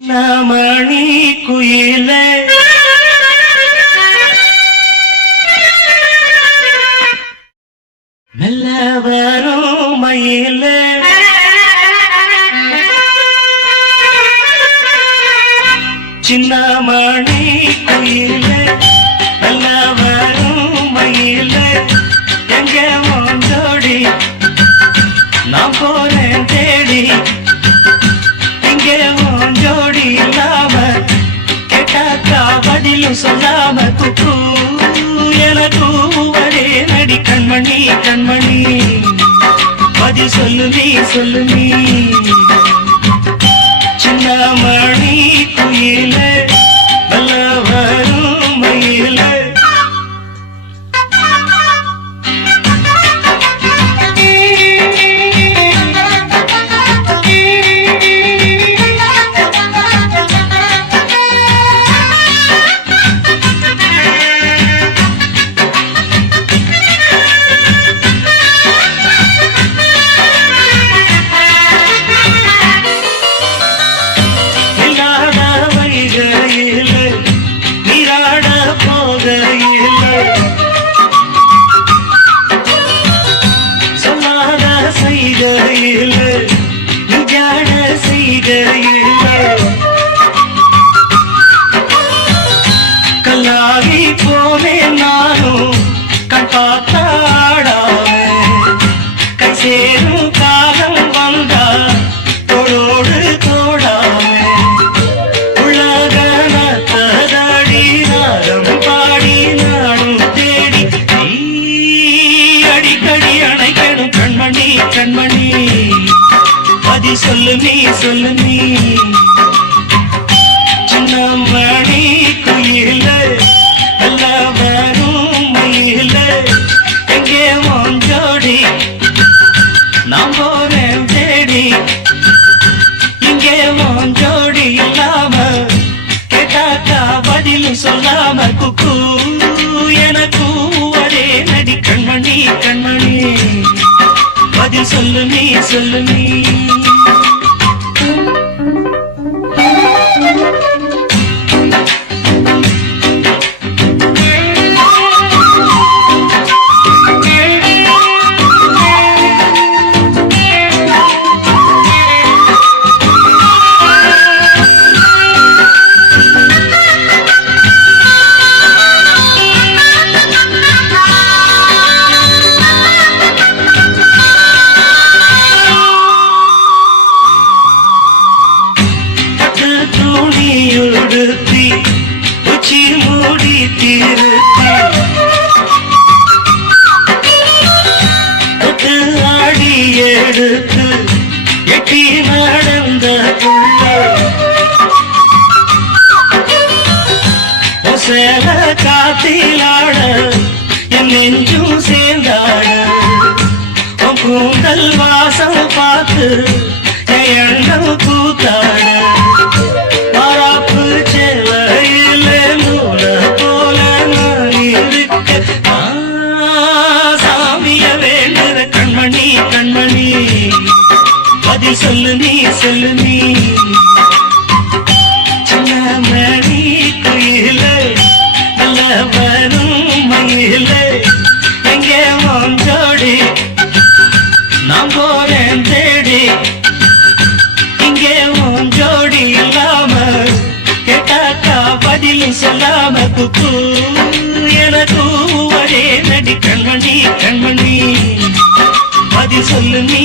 மணி குயில மெல்ல வரும் மயில சின்ன மணி குயில மெல்ல வரும் மயில எங்க மோந்தோடி நான் போறேன் தேடி இங்கே ஜோடி இல்லாம கேட்டாக்கா பதிலும் சொல்லாம குக்கு எனக்கு ஒரே நடி கண்மணி கண்மணி பதில் சொல்லு நீ சின்ன மணி குயில நல்ல வரும் மயில கல்லாகி போனேன் நானும் கண் பார்த்தாடாம கை சேரும் காலம் வந்தா தோளோடு தோடாம உலகனத்தடி நாடம் பாடி நாடும் தேடி அடிக்கடி அணைக்கணும் கண்மணி கண்மணி பதி சொல்லு நீ சின்ன மணி குயில நல்ல வரும் மயில எங்கே மோஞ்சோடி நான் போறேன் தேடி இங்கே மோஞ்சோடி இல்லாம கேட்டாக்கா பதிலும் சொல்லாம குக்கு எனக்கு ஒரே நடி கண்மணி கண்மணி பதில் சொல்லு நீ உடுத்தி உச்சி மூடி தீர்த்தி ஆடி எடுத்து எட்டி நடந்த சேல காத்திலாட என் நெஞ்சும் சேர்ந்தாட கூந்தல் வாசம் பார்த்து எண்ணம் கூத்தாட கண்மணி பதில் சொல்லு நீ சின்ன மணி குயில நல்ல வரும் மயில எங்கே மோஞ்சோடி நான் போறேன் தேடி இங்கே மோஞ்சோடி இல்லாம கேட்டாக்கா பதிலும் சொல்லாம குக்கு எனக்கு ஒரே நடி கண்மணி கண்மணி பதி சொல்லு நீ